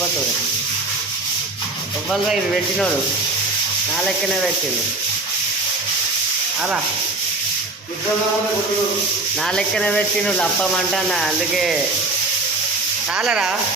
పోతుంది ఇవ్వాలి రా ఇది పెట్టినోడు నా లెక్కనే పెట్టింది అలా నా లెక్కనే పెట్టిను లప్పమంటా అందుకే చాలరా